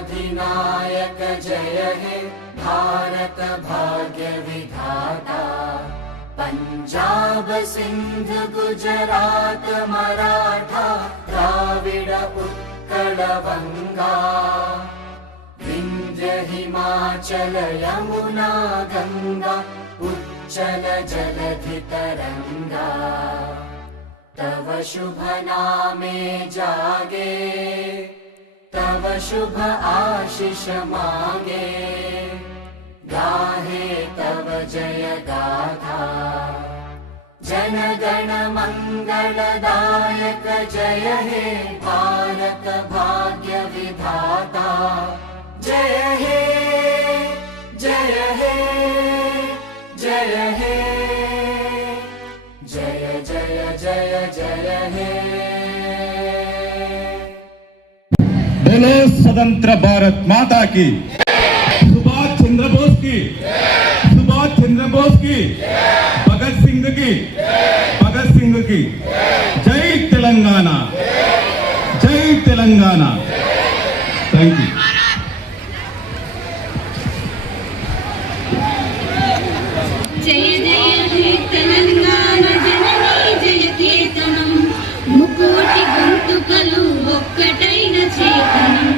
अधिनायक जय हे भारत भाग्य विधाता। पंजाब सिंध गुजरात मराठा द्राविड उत्कल बंगा। विंध्य हिमाचल यमुना गंगा उच्चल जलधि तरंगा। तव शुभ नामे जागे तव शुभ आशीष मागे। गाहे तव जय गाथा जन गण मंगलदायक जय हे भारत भाग्य विधाता। जय हे जय हे जय हे जय जय जय जय हे। बोलो स्वतंत्र भारत माता की। सुभाष चंद्र बोस की। सुभाष चंद्र बोस की। भगत सिंह की। भगत सिंह की। जय तेलंगाना जय तेलंगाना। Thank you. जय जय हे तेलंगाना जननी जय केतనం। ముకోటి గొంతుకలు ఒక్కటైన చేతనం।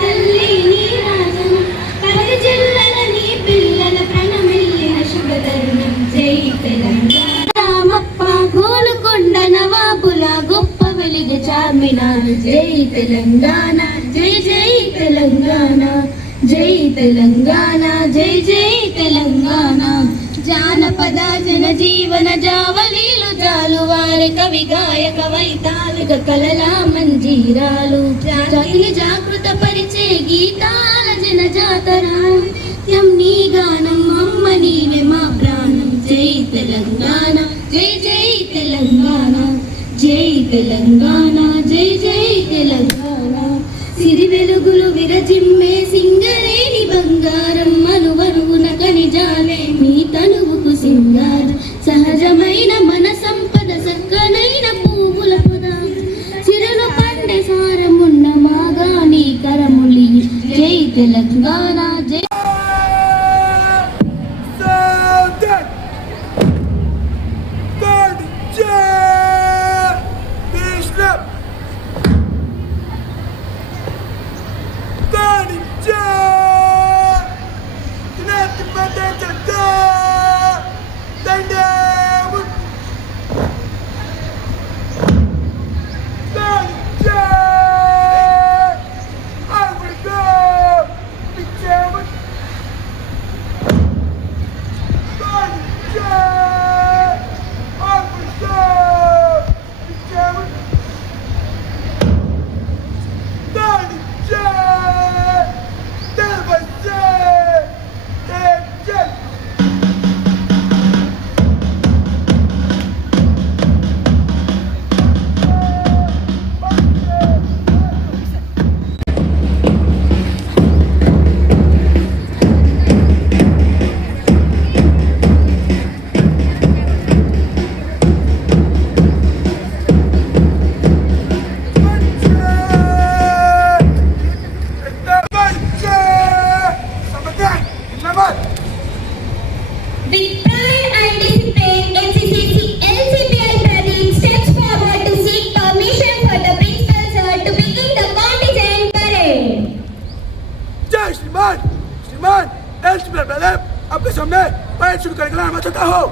తల్లి నీ రాజనం పది జిల్లల నీ పిల్లల ప్రణమిల్లిన శుభతరుణం। జై తెలంగాణ రామప్ప గోలుకొండ నవాబుల గొప్ప వెలిగ చార్మినార్। జై తెలంగాణ జై జై తెలంగాణ జై తెలంగాణ జై జై తెలంగాణ। జానపద జన జీవన జావలీలు జాలువారి కవి గాయక వైతాళిక కలల మంజీరాలు। జాతిని జాగృత పరిచే గీతాల జన జాతర నిత్యం నీ గానం అమ్మ నీవే మా ప్రాణం। జై తెలంగాణ జై జై తెలంగాణ జై తెలంగాణ జై జై తెలంగాణ। సిరి వెలుగులు విరజిమ్మే సింగరేణి బంగారం అనువనువున ఖనిజాలే మీ తనువుకు సింగారం। సహజమైన మన సంపద సక్కనైన పువ్వుల పొద సిరులు పండే సారమున్న మాగాని కరములి। జై తెలంగాణ జై आपके सामने परेड शुरू करने का मैं चाहता हूँ।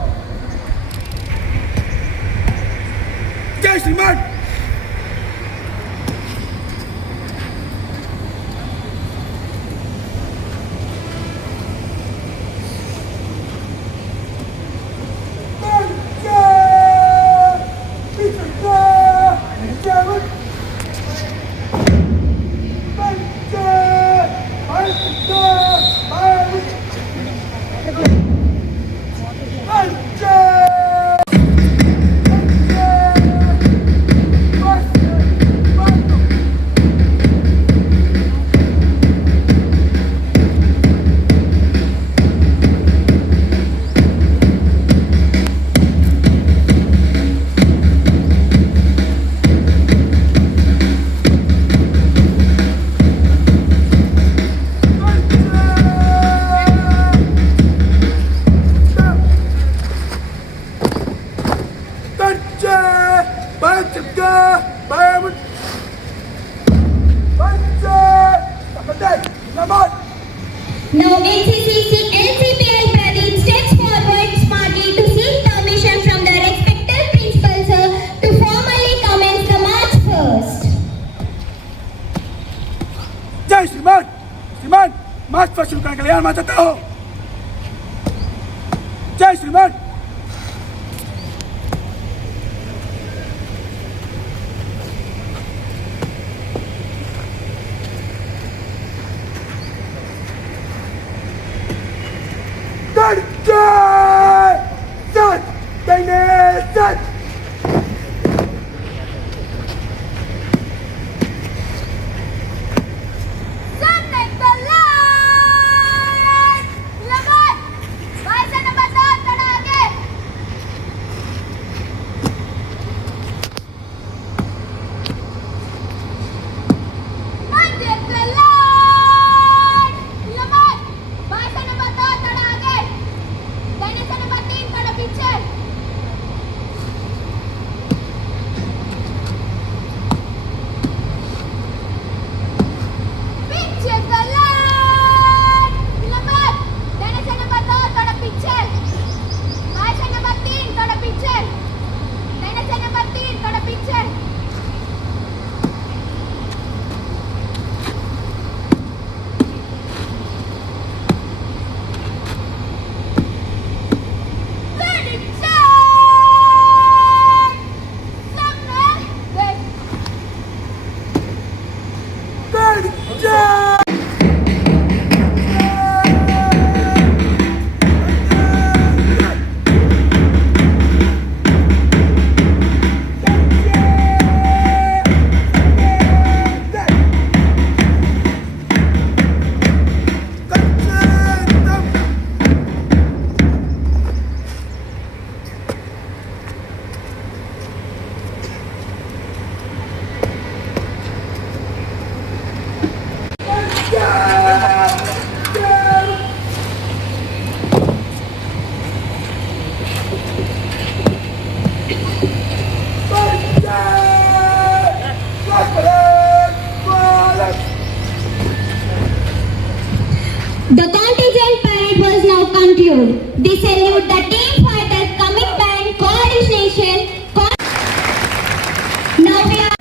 जय श्रीमान। Cipka, bangun. Banja, tak penting, selamat. Now NCCC LCPI Pradeep steps forward smartly to seek permission from the respected principal sir to formally commence the march first. Jai श्रीमान, श्रीमान, मार्च पर शुरू करने के लिए मैं चाहता हूँ। जय श्रीमान। जय सच, जय सच। The contingent parade was now concluded. They salute the team fighters, commitment, coordination. Now we are.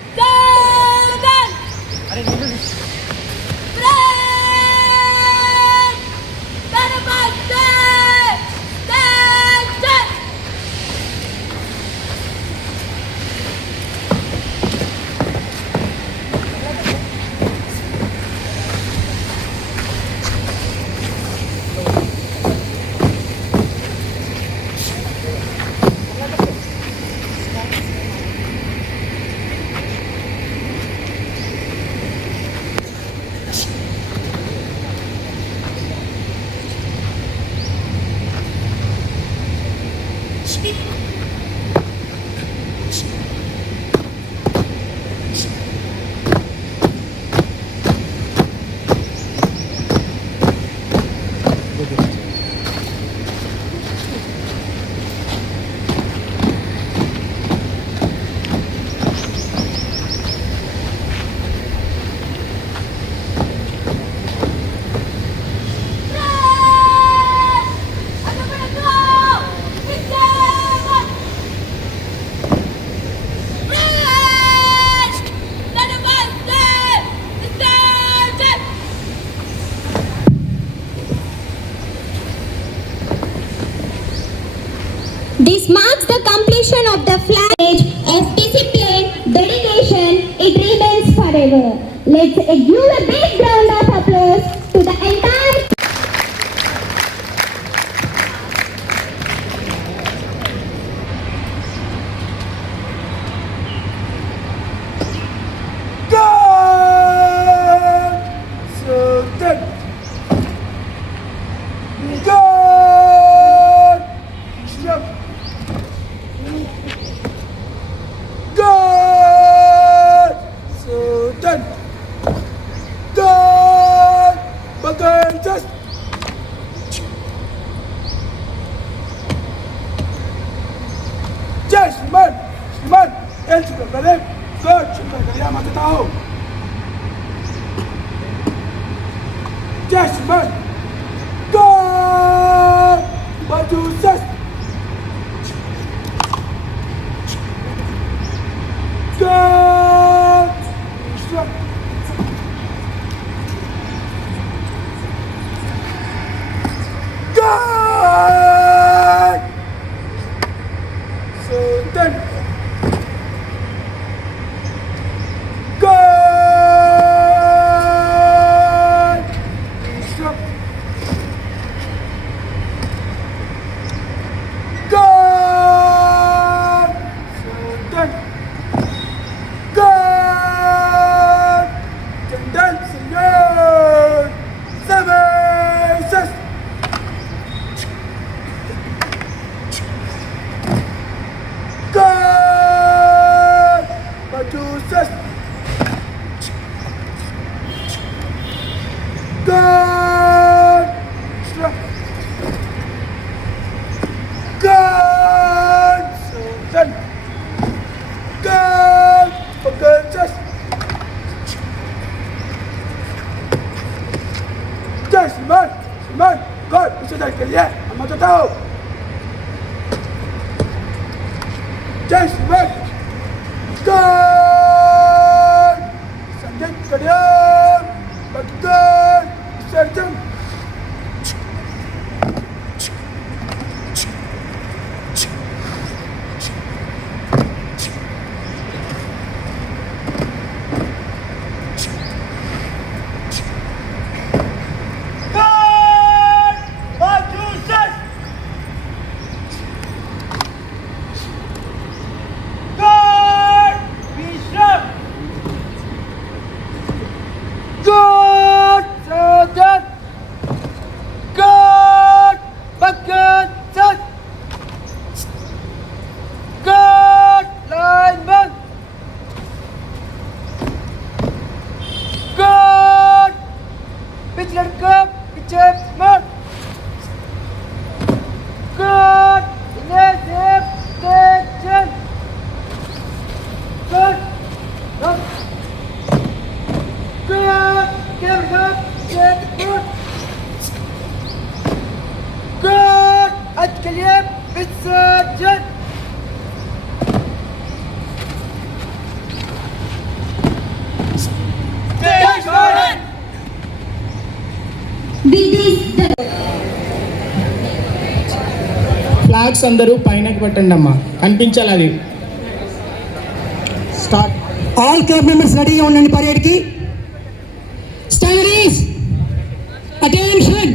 Flip. Good. Shukran kalian masa tahu. Jai Shriman. Good. Baju ses. Good. Shriman. Good. Sultan. Good. Shriman. Good. Sultan. Good. Sultan senior. Services. Good. Baju ses. Good. Strap. Good. Sultan. Good. Pegang ses. Jai Shriman. Shriman. Good. Bisa dari kalian. Amat tak tahu. Jai Shriman. Good. Sanding kalian. Bagikan. Serjang. Good. Serjang. Good. Bagikan. Set. Good. Lineman. Good. Pitch lengkap. Kecep. Smart. Good. Initiative. Station. Good. Up. Good. Give up. Get good. Good. Atkaliyem. Bitsajan. With this, the flags అందరూ పైనకి పెట్టండి అమ్మా, కనిపించాలి అది. Start. All club members రెడీగా ఉండండి పరేడ్కి. Standers attention.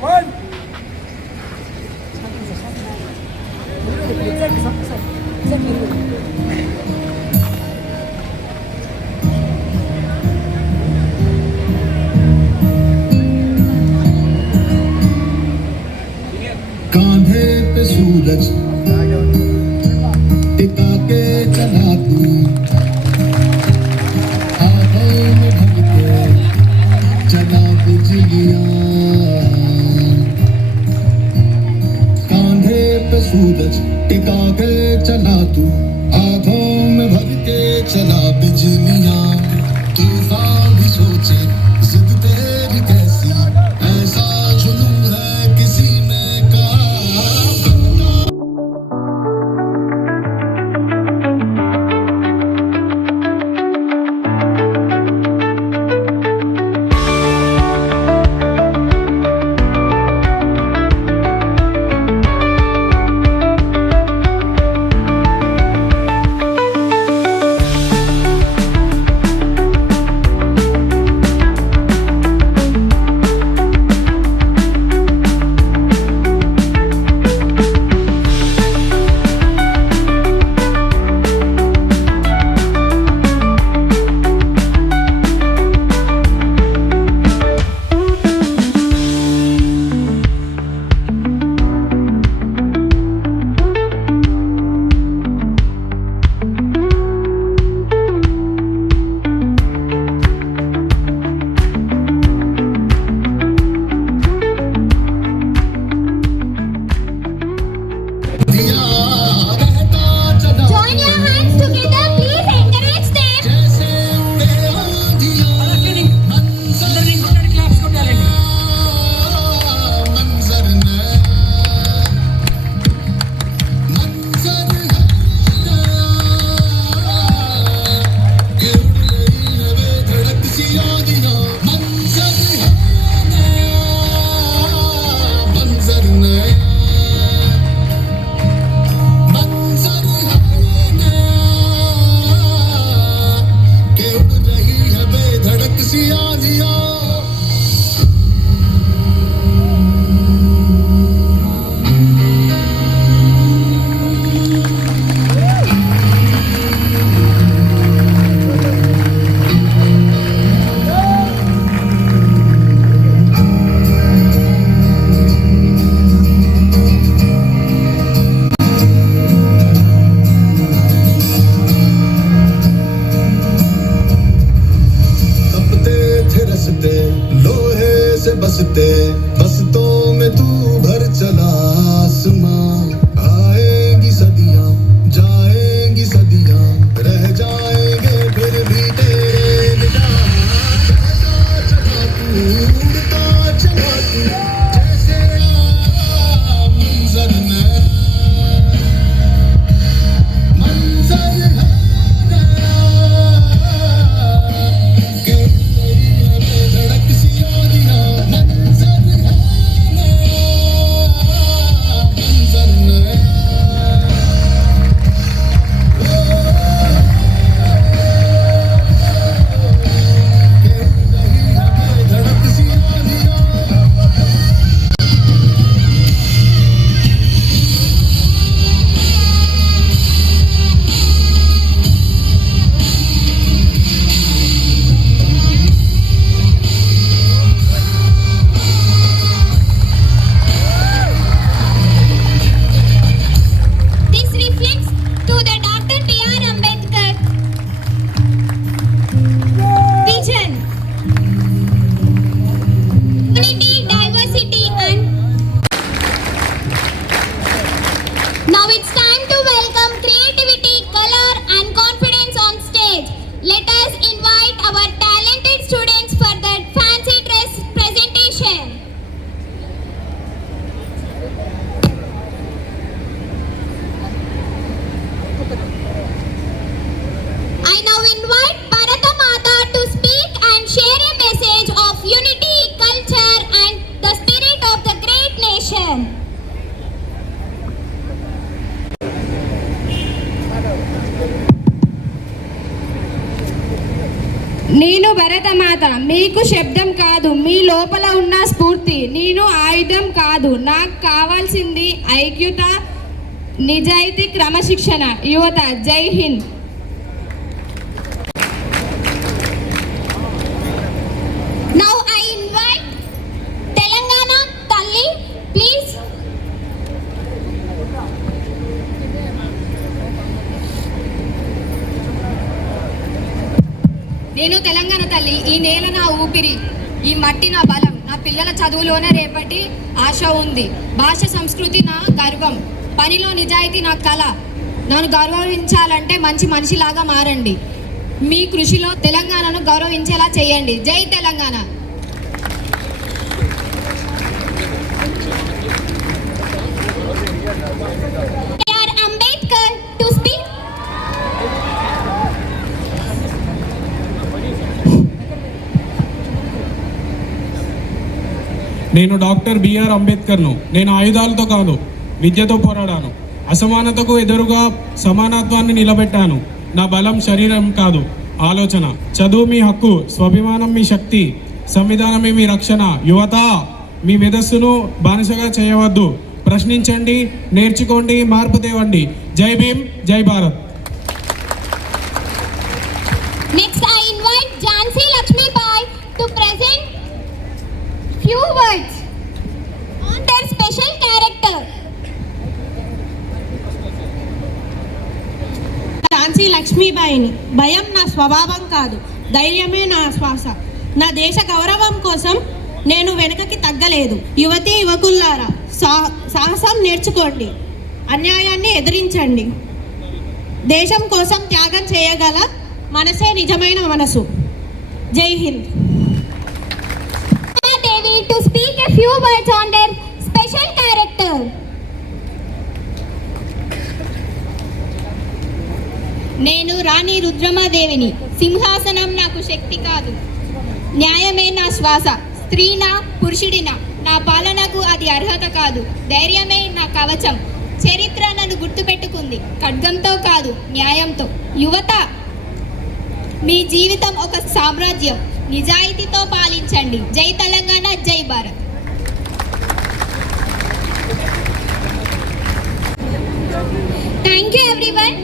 One. कांधे पे सूरज टिका के चला तू आंखों में ढक के चला बिजलियां कांधे पे सूरज टिका के चला तू आंखों में भर के चला बिजलियां तूफान भी सोचे जिद तेरी कैसी ऐसा जुनून है किसी में का Join your hands together, please encourage them. जैसे उड़े आंधियां मंजर ने मंजर ये उड़ रही है बेधड़क सी आंधियां मंजर मंजर ने मंजर के उड़ रही है बेधड़क सी आंधियां तपते थे रस्ते लोहे से बसते बसतों में तू भर चला आसमां आएगी सदियां जाएंगी सदियां रह जाएंगे फिर भी तेरे निशान चला तू उड़ता चला तू जैसे मंजर ने मंजर के धड़क सी आंधियां मंजर మాత మీకు శబ్దం కాదు, మీ లోపల ఉన్న స్ఫూర్తి. నేను ఆయుధం కాదు, నాకు కావాల్సింది ఐక్యత, నిజాయితీ, క్రమశిక్షణ. యువత జై Hind. Now I invite Telangana Talli, please. నేను తెలంగాణ తల్లి, ఈ నేల నా ఊపిరి, ఈ మట్టి నా బలం, నా పిల్లల చదువులోనే రేపటి ఆశ ఉంది. భాష సంస్కృతి నా గర్వం, పనిలో నిజాయితీ నా కళ. నన్ను గౌరవించాలంటే మంచి మనిషిలాగా మారండి. మీ కృషిలో తెలంగాణను గౌరవించేలా చేయండి. జై Telangana. R. Ambedkar to speak. నేను డాక్టర్ బిఆర్ అంబేద్కర్ను. నేను ఆయుధాలతో కాదు, విద్యతో పోరాడాను. అసమానతకు ఎదురుగా సమానత్వాన్ని నిలబెట్టాను. నా బలం శరీరం కాదు, ఆలోచన. చదువు మీ హక్కు, స్వాభిమానం మీ శక్తి, సంవిధానమే మీ రక్షణ. యువత, మీ మేధస్సును బానిసగా చేయవద్దు. ప్రశ్నించండి, నేర్చుకోండి, మార్పు తేవండి. జై భీమ్, జై Bharat. Next I invite Jhansi Lakshmi Bai to present few words on their special character. Jhansi లక్ష్మీబాయిని. భయం నా స్వభావం కాదు, ధైర్యమే నా శ్వాస. నా దేశ గౌరవం కోసం నేను వెనుకకి తగ్గలేదు. యువతీ యువకుల్లారా, సాహసం నేర్చుకోండి, అన్యాయాన్ని ఎదిరించండి. దేశం కోసం త్యాగం చేయగల మనసే నిజమైన మనసు. జై Hind. Devi to speak a few words on their special character. నేను రాణి రుద్రమాదేవిని. సింహాసనం నాకు శక్తి కాదు, న్యాయమే నా శ్వాస. స్త్రీనా పురుషుడినా నా పాలనకు అది అర్హత కాదు. ధైర్యమే నా కవచం. చరిత్ర నన్ను గుర్తుపెట్టుకుంది, ఖడ్గంతో కాదు న్యాయంతో. యువత, మీ జీవితం ఒక సామ్రాజ్యం, నిజాయితీతో పాలించండి. జై తెలంగాణ, జై భారత్. Thank you everyone.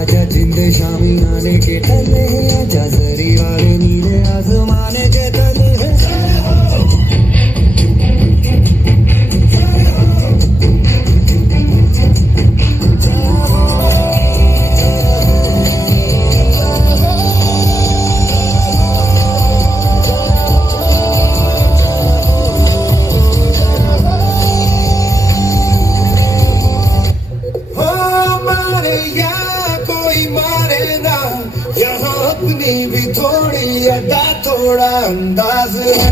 आजा जिंद शामी आने के तले, आजा जरी वाले नीले आसमाने के तले। अपनी भी थोड़ी अदा थोड़ा अंदाज है,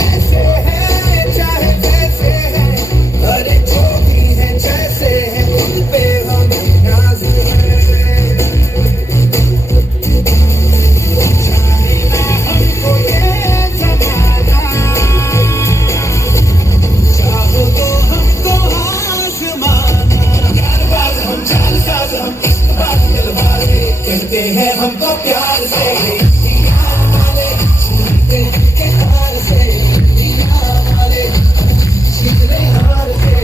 ऐसे है चाहे जैसे है, अरे जो भी है जैसे है, उन पे हमें नाज है। जाने ना हमको ये जमाना, चाहो तो हमको आसमाना। हम चालसाज हम कहते हैं हमको प्यार से, वाले के हार से, वाले हार से,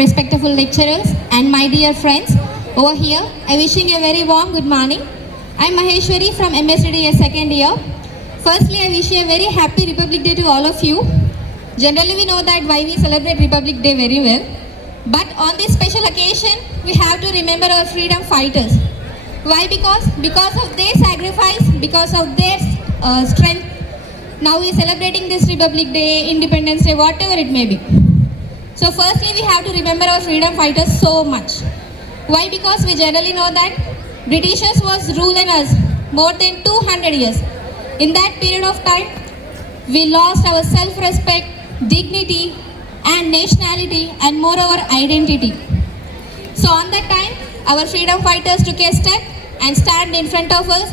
respectful lecturers, and my dear friends over here. I wishing a very warm good morning. I'm Maheshwari from MSDDS second year. Firstly, I wish you a very happy Republic Day to all of you. Generally, we know that why we celebrate Republic Day very well. But on this special occasion, we have to remember our freedom fighters. Why? Because of their sacrifice, because of their strength, now we are celebrating this Republic Day, Independence Day, whatever it may be. So firstly, we have to remember our freedom fighters so much. Why? Because we generally know that Britishers was ruling us more than 200 years. In that period of time, we lost our self-respect, dignity, and nationality, and moreover, identity. So on that time, our freedom fighters took a step and stand in front of us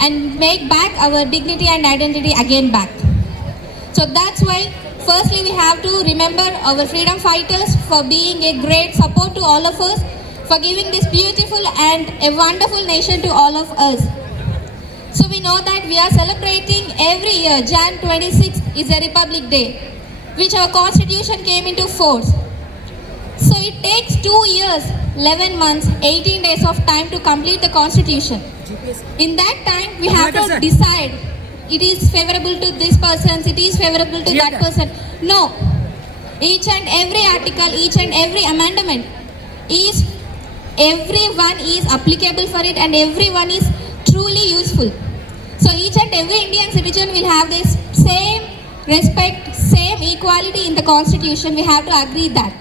and make back our dignity and identity again back. So that's why firstly we have to remember our freedom fighters for being a great support to all of us, for giving this beautiful and a wonderful nation to all of us. So we know that we are celebrating every year, Jan 26th is a Republic Day, which our constitution came into force. So it takes 2 years, 11 months, 18 days of time to complete the constitution. In that time, we have to decide it is favorable to this person, it is favorable to that person. No. Each and every article, each and every amendment is, everyone is applicable for it and everyone is truly useful. So each and every Indian citizen will have this same respect, same equality in the constitution. We have to agree that.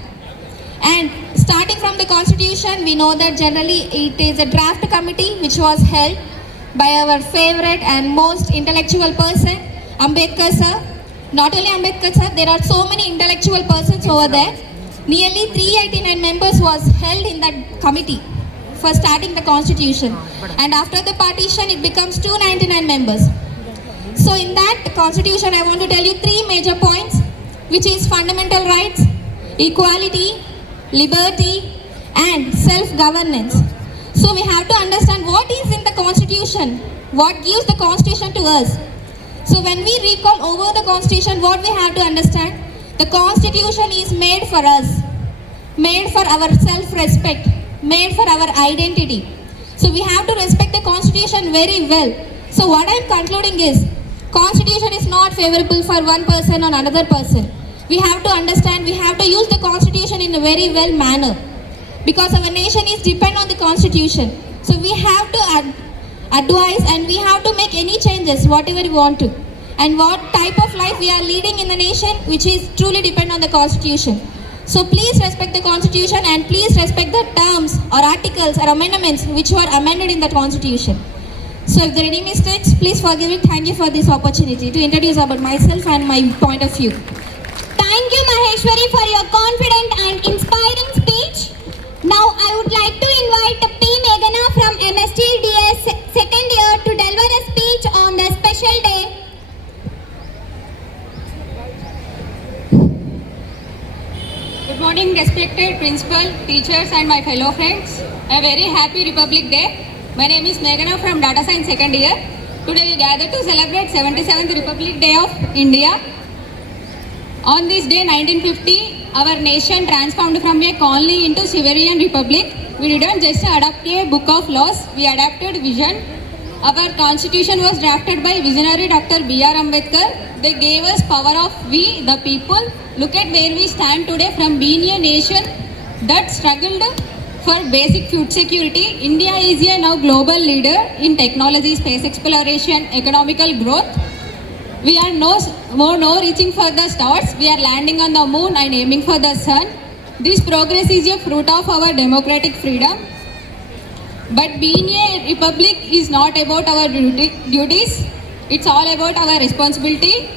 And starting from the constitution, we know that generally it is a draft committee which was held by our favorite and most intellectual person, Ambedkar sir. Not only Ambedkar sir, there are so many intellectual persons over there. Nearly 389 members was held in that committee for starting the constitution. And after the partition, it becomes 299 members. So in that constitution, I want to tell you 3 major points, which is fundamental rights, equality, liberty, and self-governance. So we have to understand what is in the constitution, what gives the constitution to us. So when we recall over the constitution, what we have to understand, the constitution is made for us, made for our self-respect, made for our identity. So we have to respect the constitution very well. So what I am concluding is, constitution is not favorable for one person or another person. We have to understand, we have to use the constitution in a very well manner, because our nation is depend on the constitution. So we have to advise and we have to make any changes, whatever we want to. And what type of life we are leading in the nation, which is truly depend on the constitution. So please respect the constitution and please respect the terms or articles or amendments which were amended in the constitution. So if there are any mistakes, please forgive it. Thank you for this opportunity to introduce about myself and my point of view. Thank you, Maheshwari, for your confident and inspiring speech. Now, I would like to invite P. Meghana from MSTDS second year to deliver a speech on the special day. Good morning, respected principal, teachers, and my fellow friends. A very happy Republic Day. My name is Meghana from Data Science second year. Today we gather to celebrate 77th Republic Day of India. On this day, 1950, our nation transformed from a colony into sovereign republic. We didn't just adopt a book of laws, we adapted vision. Our constitution was drafted by visionary Dr. B.R. Ambedkar. They gave us power of we, the people. Look at where we stand today from being a nation that struggled for basic food security. India is a now global leader in technology, space exploration, economical growth. We are no reaching for the stars. We are landing on the moon and aiming for the sun. This progress is a fruit of our democratic freedom. But being a republic is not about our duties. It's all about our responsibility.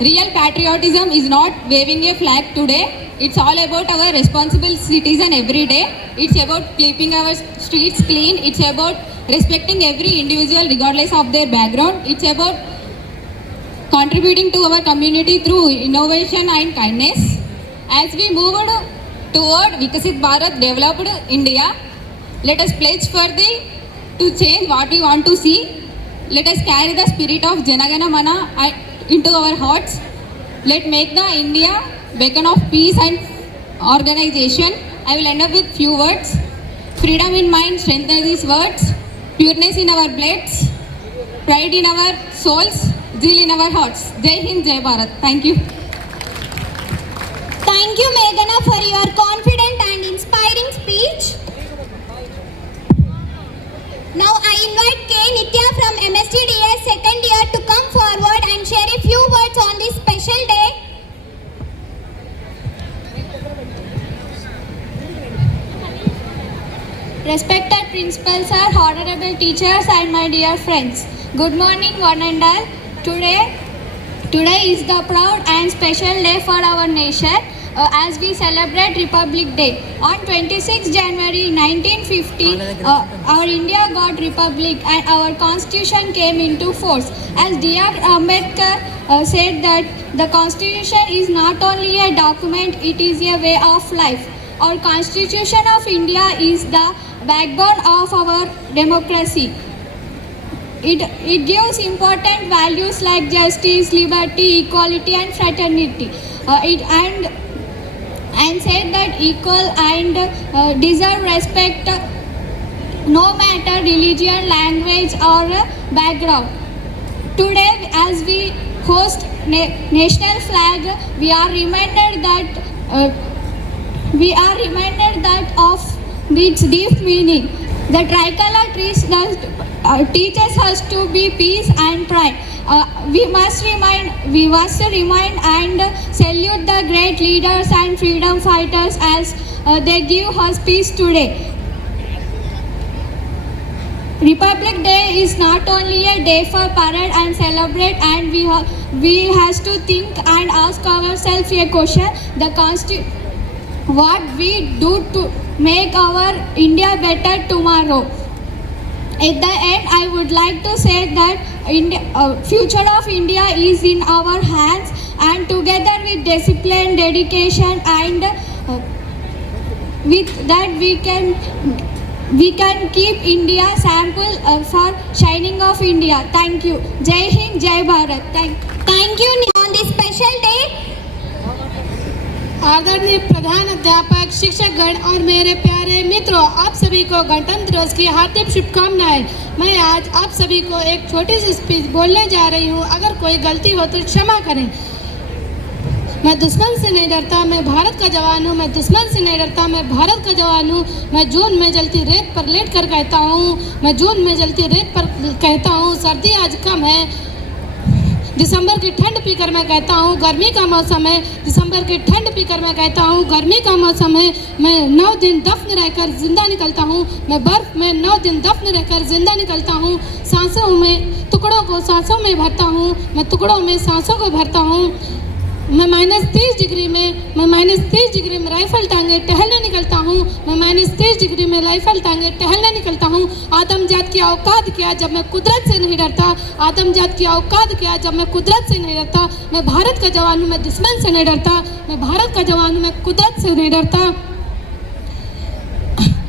Real patriotism is not waving a flag today. It's all about our responsible citizen every day. It's about keeping our streets clean. It's about respecting every individual regardless of their background. It's about contributing to our community through innovation and kindness. As we move toward Vikasit Bharat, developed India, let us pledge to change what we want to see. Let us carry the spirit of Jana Gana Mana into our hearts. Let make the India beacon of peace and organization. I will end up with few words. Freedom in mind, strengthen these words. Pureness in our bloods, pride in our souls, zeal in our hearts. Jai Hind, Jai Bharat. Thank you. Thank you, Meghana, for your confident and inspiring speech. Now I invite K. Nitya from MSTDS second year to come forward and share a few words on this special day. Respected principal sir, honorable teachers and my dear friends. Good morning one and all. Today is the proud and special day for our nation as we celebrate Republic Day. On 26 January 1950, our India got Republic and our constitution came into force. As D.R. Ambedkar said that the constitution is not only a document, it is a way of life. Our Constitution of India is the backbone of our democracy. It gives important values like justice, liberty, equality and fraternity. And said that equal and deserve respect no matter religion, language or background. Today as we host national flag, we are reminded that of its deep meaning. The tricolor teaches us to be peace and pride. We must remind and salute the great leaders and freedom fighters as they give us peace today. Republic Day is not only a day for parade and celebrate, and we has to think and ask ourselves a question: what we do to make our India better tomorrow. At the end, I would like to say that future of India is in our hands, and together with discipline, dedication, and with that we can keep India sample for shining of India. Thank you. Jai Hind, Jai Bharat. Thank you on this special day. आदरणीय प्रधान अध्यापक, शिक्षकगण और मेरे प्यारे मित्रों, आप सभी को गणतंत्र दिवस की हार्दिक शुभकामनाएं। मैं आज आप सभी को एक छोटी सी स्पीच बोलने जा रही हूं। अगर कोई गलती हो तो क्षमा करें। मैं दुश्मन से नहीं डरता, मैं भारत का जवान हूँ। मैं दुश्मन से नहीं डरता, मैं भारत का जवान हूँ। मैं जून में जलती रेत पर लेट कर कहता हूँ, मैं जून में जलती रेत पर कहता हूँ, सर्दी आज कम है। दिसंबर की ठंड पीकर मैं कहता हूँ गर्मी का मौसम है। दिसंबर की ठंड पीकर मैं कहता हूँ गर्मी का मौसम है। मैं 9 दिन दफन रहकर जिंदा निकलता हूँ। मैं बर्फ में 9 दिन दफन रहकर जिंदा निकलता हूँ। सांसों में टुकड़ों को सांसों में भरता हूँ। मैं टुकड़ों में सांसों को भरता हूँ। मैं -30 डिग्री में राइफल टांगे टहलने निकलता हूँ। मैं -30 डिग्री में राइफल टांगे टहलने निकलता हूँ। आदमजात की औकात क्या जब मैं कुदरत से नहीं डरता। आदमजात की औकात क्या जब मैं कुदरत से नहीं डरता। मैं भारत का जवान हूँ, मैं दुश्मन से नहीं डरता। मैं भारत का जवान हूँ, मैं कुदरत से नहीं डरता।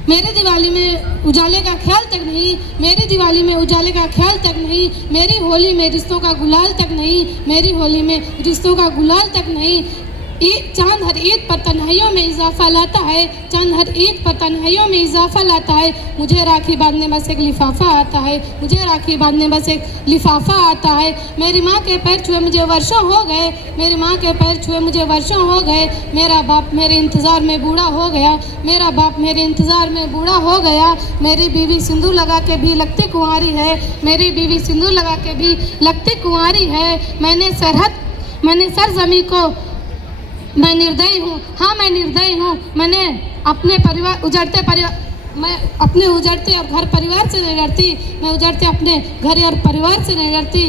मेरी दिवाली में उजाले का ख्याल तक नहीं, मेरी दिवाली में उजाले का ख्याल तक नहीं। मेरी होली में रिश्तों का गुलाल तक नहीं, मेरी होली में रिश्तों का गुलाल तक नहीं। चांद हर ईद पर तन्हाइयों में इजाफा लाता है। चांद हर ईद पर तन्हाइयों में इजाफा लाता है। मुझे राखी बांधने बस एक लिफाफा आता है। मुझे राखी बांधने बस एक लिफाफा आता है। मेरी माँ के पैर छुए मुझे वर्षों हो गए। मेरी माँ के पैर छुए मुझे वर्षों हो गए। मेरा बाप मेरे इंतज़ार में बूढ़ा हो गया। मेरा बाप मेरे इंतज़ार में बूढ़ा हो गया। मेरी बीवी सिंदूर लगा के भी लगती कुंवारी है। मेरी बीवी सिंदूर लगा के भी लगती कुंवारी है। मैंने सरजमी को मैं निर्दयी हूँ। हाँ, मैं निर्दयी हूँ। मैं अपने उजड़ते और घर परिवार से नहीं डरती। मैं उजड़ते अपने घर और परिवार से नहीं डरती।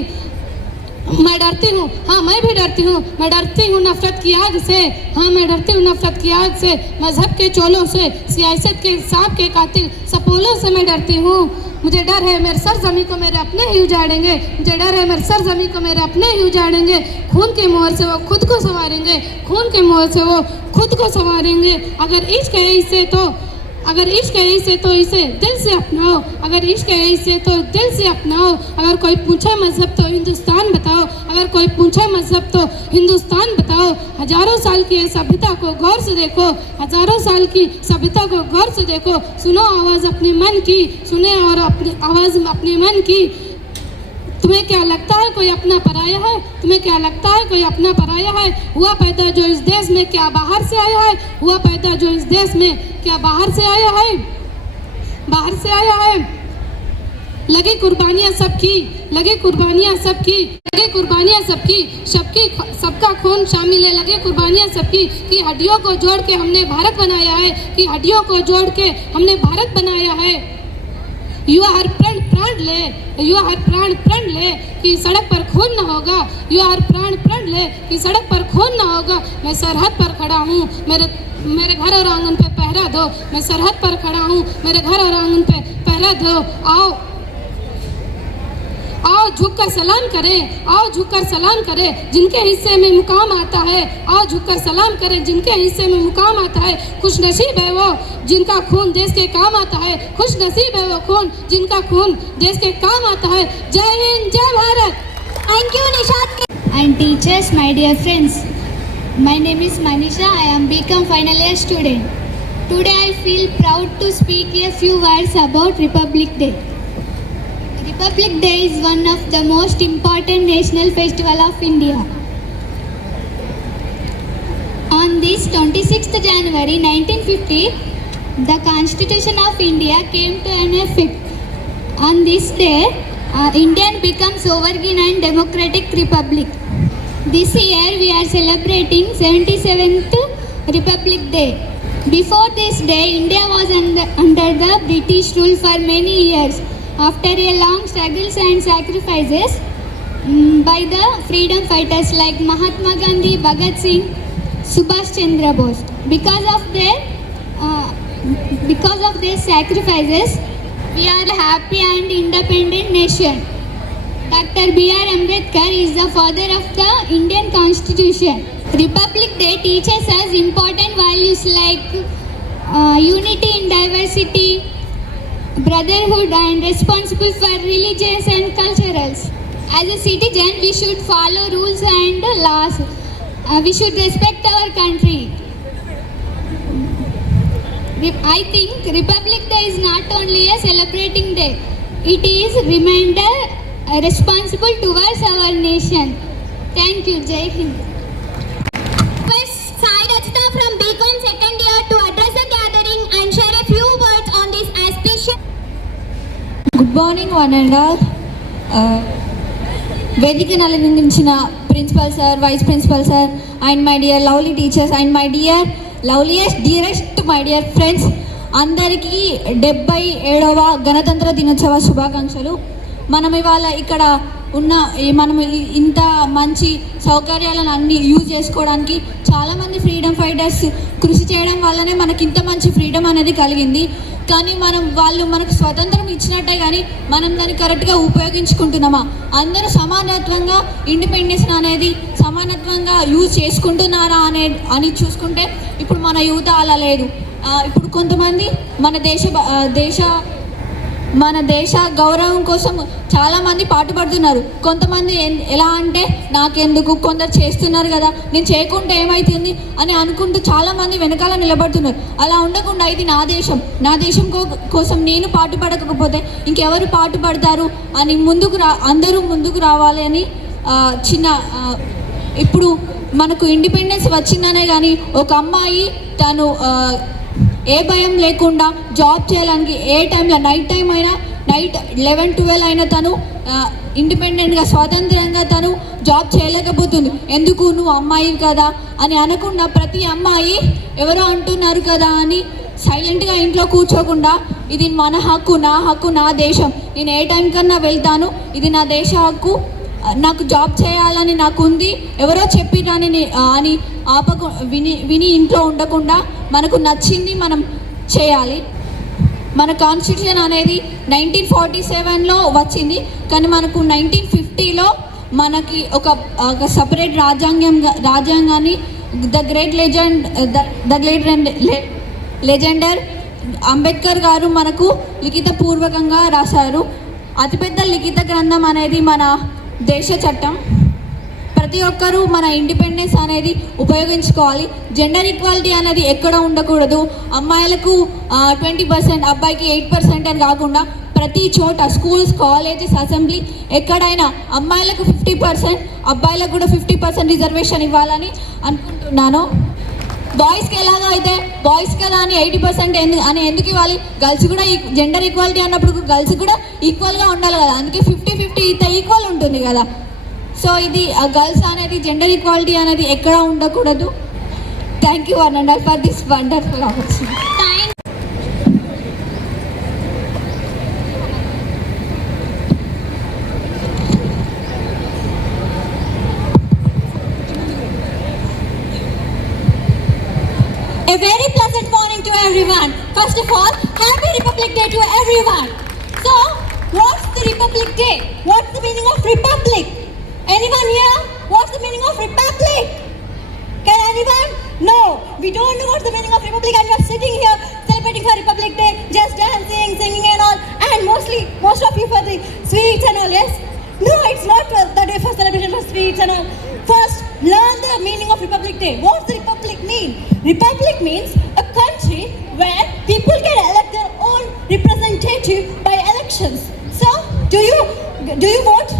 मैं डरती हूँ, हाँ मैं भी डरती हूँ। मैं डरती हूँ नफरत की आग से। हाँ मैं डरती हूँ नफरत की आग से। मजहब के चोलों से, सियासत के सांप के कातिल सपोलों से मैं डरती हूँ। मुझे डर है मेरे सरजमी को मेरे अपने ही उजाड़ेंगे। मुझे डर है मेरे सरजमी को मेरे अपने ही उजाड़ेंगे। खून के मोहर से वो खुद को संवारेंगे। खून के मोहर से वो खुद को संवारेंगे। अगर इश्क है इससे तो अगर इश्क है इसे तो इसे दिल से अपनाओ, अगर इश्क है इसे तो दिल से अपनाओ। अगर कोई पूछे मजहब तो हिंदुस्तान बताओ, अगर कोई पूछे मजहब तो हिंदुस्तान बताओ। हजारों साल की ये सभ्यता को गौर से देखो, हजारों साल की सभ्यता को गौर से देखो। सुनो आवाज़ अपने मन की, सुने और अपनी आवाज़ अपने मन की। तुम्हें क्या लगता है कोई अपना पराया है? तुम्हें क्या लगता है कोई अपना पराया है? हुआ पैदा जो इस देश में क्या बाहर से आया है? हुआ पैदा जो इस देश में क्या बाहर से आया है? बाहर से आया है। लगी कुर्बानियाँ सबकी, लगी कुर्बानियाँ सबकी, लगी कुर्बानियाँ सबकी, सबका खून शामिल है। लगी कुर्बानियाँ सबकी कि हड्डियों को जोड़ के हमने भारत बनाया है, कि हड्डियों को जोड़ के हमने भारत बनाया है। युवा हर प्राण ले, युवा हर प्राण ले कि सड़क पर खून न होगा। युवा हर प्राण ले कि सड़क पर खून न होगा। मैं सरहद पर खड़ा हूँ, मेरे घर और आंगन पे पहरा दो। मैं सरहद पर खड़ा हूँ, मेरे घर और आंगन पे पहरा दो। आओ झुककर सलाम करें, आओ झुककर सलाम करें जिनके हिस्से में मुकाम आता है। आओ झुककर सलाम करें जिनके हिस्से में मुकाम आता है। खुश नसीब है वो जिनका खून देश के काम आता है। खुश नसीब है वो खून जिनका खून देश के काम आता है। जय हिंद, जय Bharat. Thank you, Nishat. And teachers, my dear friends. My name is Manisha. I am BCom final year student. Today I feel proud to speak a few words about Republic Day. Republic Day is one of the most important national festival of India. On this 26th January 1950, the Constitution of India came to an effect. On this day, India becomes sovereign and democratic republic. This year we are celebrating 77th Republic Day. Before this day, India was under the British rule for many years. After a long struggles and sacrifices by the freedom fighters like Mahatma Gandhi, Bhagat Singh, Subhash Chandra Bose, because of their sacrifices, we are a happy and independent nation. Dr. B.R. Ambedkar is the father of the Indian Constitution. Republic Day teaches us important values like unity in diversity, brotherhood, and responsible for religious and culturals. As a citizen, we should follow rules and laws. We should respect our country. I think Republic Day is not only a celebrating day, it is reminder responsible towards our nation. Thank you. Jai Hind. Sai Rachita from BCom second year to address the gathering and share a few words on this auspicious. Good morning one and all. వేదికను అలంకరించిన principal sir, vice principal sir, and my dear lovely teachers, and my dear loveliest dearest my dear friends, అందరికీ 77వ గణతంత్ర దినోత్సవ శుభాకాంక్షలు. మనం ఇవాళ ఇక్కడ ఉన్న మనం ఇంత మంచి సౌకర్యాలను అన్నీ యూజ్ చేసుకోవడానికి చాలామంది ఫ్రీడమ్ ఫైటర్స్ కృషి చేయడం వల్లనే మనకి ఇంత మంచి ఫ్రీడమ్ అనేది కలిగింది. కానీ వాళ్ళు మనకు స్వతంత్రం ఇచ్చినట్టే కానీ మనం దాన్ని కరెక్ట్గా ఉపయోగించుకుంటున్నామా? అందరూ సమానత్వంగా ఇండిపెండెన్స్ అనేది సమానత్వంగా యూజ్ చేసుకుంటున్నారా అని చూసుకుంటే ఇప్పుడు మన యువత అలా లేదు. ఇప్పుడు కొంతమంది మన దేశ గౌరవం కోసం చాలామంది పాటుపడుతున్నారు. కొంతమంది ఎలా అంటే నాకెందుకు, కొందరు చేస్తున్నారు కదా, నేను చేయకుంటే ఏమవుతుంది అని అనుకుంటూ చాలామంది వెనకాల నిలబడుతున్నారు. అలా ఉండకుండా ఇది నా దేశం కోసం నేను పాటుపడకపోతే ఇంకెవరు పాటుపడతారు అని అందరూ ముందుకు రావాలి అని ఇప్పుడు మనకు ఇండిపెండెన్స్ వచ్చిందనే కానీ ఒక అమ్మాయి తను ఏ భయం లేకుండా జాబ్ చేయడానికి ఏ టైంలో నైట్ టైం అయినా నైట్ 11-12 అయినా తను ఇండిపెండెంట్గా స్వాతంత్రంగా తను జాబ్ చేయలేకపోతుంది. ఎందుకు, నువ్వు అమ్మాయి కదా అని అనకుండా ప్రతి అమ్మాయి ఎవరో అంటున్నారు కదా అని సైలెంట్గా ఇంట్లో కూర్చోకుండా ఇది మన హక్కు, నా హక్కు, నా దేశం, నేను ఏ టైం కన్నా వెళ్తాను, ఇది నా దేశ హక్కు, నాకు జాబ్ చేయాలని నాకు ఉంది, ఎవరో చెప్పిరని అని విని ఇంట్లో ఉండకుండా మనకు నచ్చింది మనం చేయాలి. మన కాన్స్టిట్యూషన్ అనేది 1947లో వచ్చింది, కానీ మనకు 1950లో మనకి ఒక సపరేట్ రాజ్యాంగాన్ని ద గ్రేట్ లెజెండర్ అంబేద్కర్ గారు మనకు లిఖిత పూర్వకంగా రాశారు. అతిపెద్ద లిఖిత గ్రంథం అనేది మన దేశ చట్టం. ప్రతి ఒక్కరూ మన ఇండిపెండెన్స్ అనేది ఉపయోగించుకోవాలి. జెండర్ ఈక్వాలిటీ అనేది ఎక్కడ ఉండకూడదు. అమ్మాయిలకు 20%, అబ్బాయికి 8% అని కాకుండా ప్రతి చోట స్కూల్స్, కాలేజెస్, అసెంబ్లీ ఎక్కడైనా అమ్మాయిలకు 50%, అబ్బాయిలకు కూడా 50% రిజర్వేషన్ ఇవ్వాలని అనుకుంటున్నాను. బాయ్స్కి ఎలాగో అయితే బాయ్స్ కదా అని 80% అని ఎందుకు ఇవ్వాలి? గర్ల్స్ కూడా జెండర్ ఈక్వాలిటీ అన్నప్పుడు గర్ల్స్ కూడా ఈక్వల్గా ఉండాలి కదా. అందుకే 50-50 అయితే ఈక్వల్ ఉంటుంది కదా. సో ఇది గర్ల్స్ అనేది జెండర్ ఈక్వాలిటీ అనేది ఎక్కడ ఉండకూడదు. Thank you one and all for this wonderful opportunity. A very pleasant morning to everyone. First of all, Happy Republic Day to everyone. So, what's the Republic Day? What's the meaning of Republic? Anyone here? What's the meaning of Republic? Can anyone? No, we don't know what's the meaning of Republic, and we're sitting here celebrating for Republic Day, just dancing, singing and all, and most of you for the sweets and all, yes? No, it's not the day for celebration for sweets and all. First, learn the meaning of Republic Day. What's the Republic mean? Republic means a country where people can elect their own representative by elections. So, do you vote?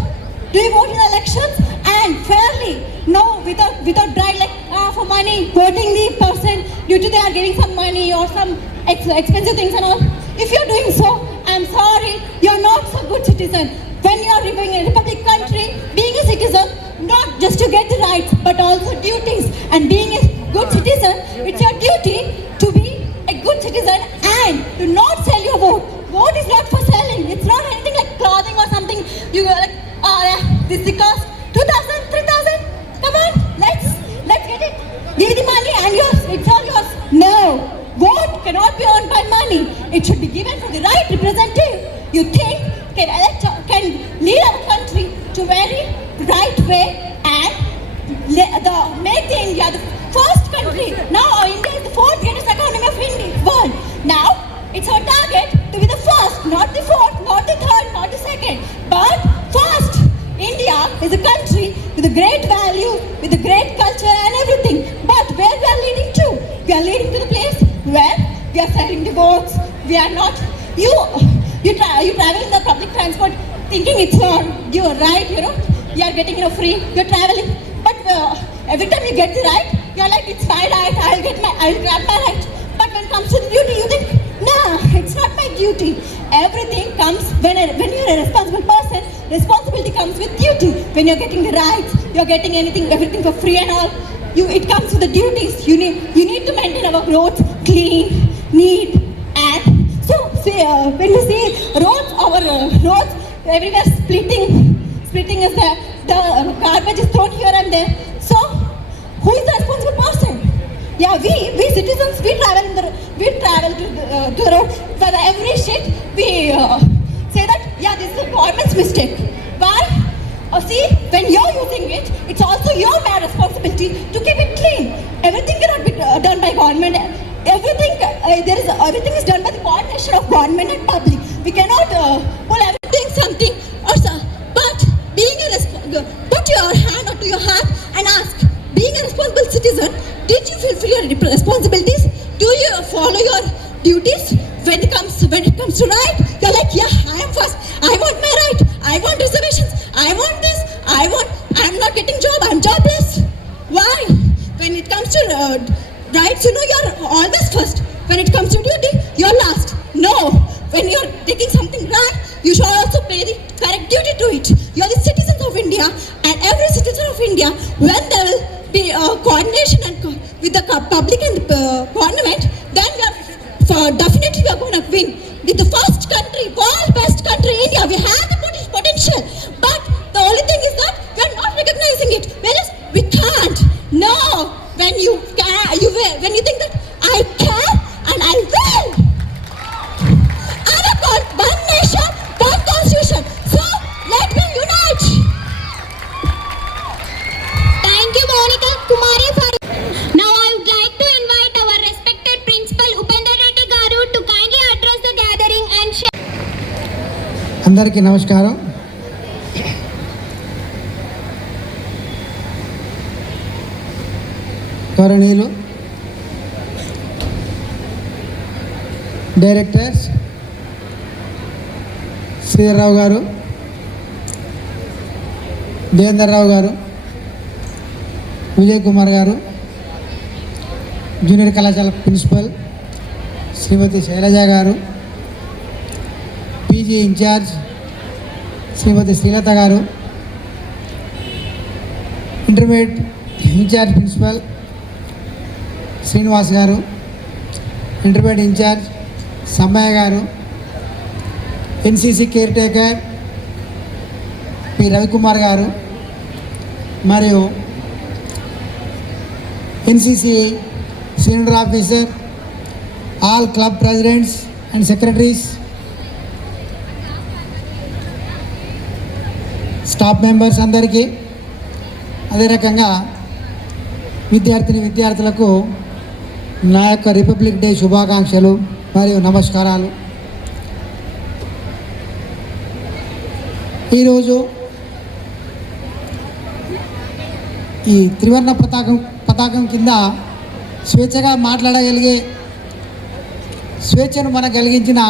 Do you vote in elections? And fairly, no, without bribe, like for money, voting the person due to they are getting some money or some expensive things and all. If you're doing so, I'm sorry, you're not a good citizen. When you are living in a republic country, being a citizen, not just to get the rights, but also duties. And being a good citizen, it's your duty to be a good citizen and to not sell your vote. Vote is not for selling. It's not anything like clothing or something. You go like, this is the cost, 2,000, 3,000. Come on, let's get it. Give the money and yours. It's all yours. No, vote cannot be earned by money. It should be given to the right representative you think can lead our country to very right way and make the India the first country. Now India is the 4th greatest economy of India world. Now it's our target to be the first, not the 4th, not the 3rd, not the 2nd, but first. India is a country with a great value, with a great culture and everything. But where we are leading to? We are leading to the place where we are selling the votes. We are not. You travel in the public transport thinking it's your right, you know. You are getting free. You're traveling, but every time you get the right, you're like it's my right. I'll grab my right. But when it comes to the duty, you think, nah, it's not my duty. Everything comes when you're a responsible person. Responsibility comes with duty. When you're getting the rights, you're getting everything for free and all. It comes with the duties. You need to maintain our roads clean, neat, and so when you see roads, our roads everywhere splitting is there. The garbage is thrown here and there. So who is the responsible person? Yeah, we citizens, we travel to the road. For every shit, we say that, yeah, this is the government's mistake. Why? See, when you're using it, it's also your responsibility to keep it clean. Everything cannot be done by government. Everything is done by the coordination of government and public. We cannot pull everything something or so. But put your hand onto your heart and ask, being a responsible citizen, did you fulfill your responsibilities? Do you follow your duties? When it comes to right, you're like, yeah, I am first. I want my right. I want reservations. I want this. I'm not getting job. I'm jobless. Why? When it comes to rights, you're always first. When it comes to duty, you're last. No. When you're taking something right, you should also pay the correct duty to it. You're the citizens of India, and every citizen of India, when there will be coordination and with the public and the government, then definitely we are going to win. With the first country, world best country, India, we have the potential. But the only thing is that we are not recognizing it. We can't. No. When you think that I can and I will. One nation, one constitution. So let me unite. Thank you, Monica Kumari. Now I would like to invite our respected principal Upendra Reddy Garu to అందరికీ నమస్కారం. గౌరవనీయులు డైరెక్టర్స్ శ్రీధర్రావు గారు, దేవేందర్రావు గారు, విజయ్ కుమార్ గారు, జూనియర్ కళాశాల ప్రిన్సిపల్ శ్రీమతి శైలజ గారు, PG incharge శ్రీమతి శ్రీలత గారు, intermediate incharge principal Srinivas గారు, intermediate incharge Sammayya garu, NCC caretaker P Ravikumar garu, మరియు NCC senior officer, all club presidents and secretaries, staff members అందరికీ, అదే రకంగా విద్యార్థులకు నా యొక్క రిపబ్లిక్ డే శుభాకాంక్షలు మరియు నమస్కారాలు. ఈరోజు ఈ త్రివర్ణ పతాకం కింద స్వేచ్ఛగా మాట్లాడగలిగే స్వేచ్ఛను మనకు కలిగించిన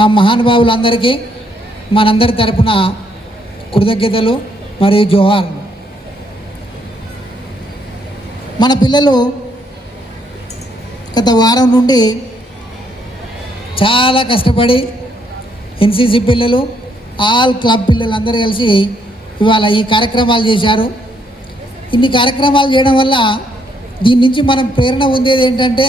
ఆ మహానుభావులందరికీ మనందరి తరపున కృతజ్ఞతలు మరియు జోహార్లు. మన పిల్లలు గత వారం నుండి చాలా కష్టపడి ఎన్సీసీ పిల్లలు, ఆల్ క్లబ్ పిల్లలు అందరూ కలిసి ఇవాళ ఈ కార్యక్రమాలు చేశారు. ఇన్ని కార్యక్రమాలు చేయడం వల్ల దీని నుంచి మనం ప్రేరణ పొందేది ఏంటంటే,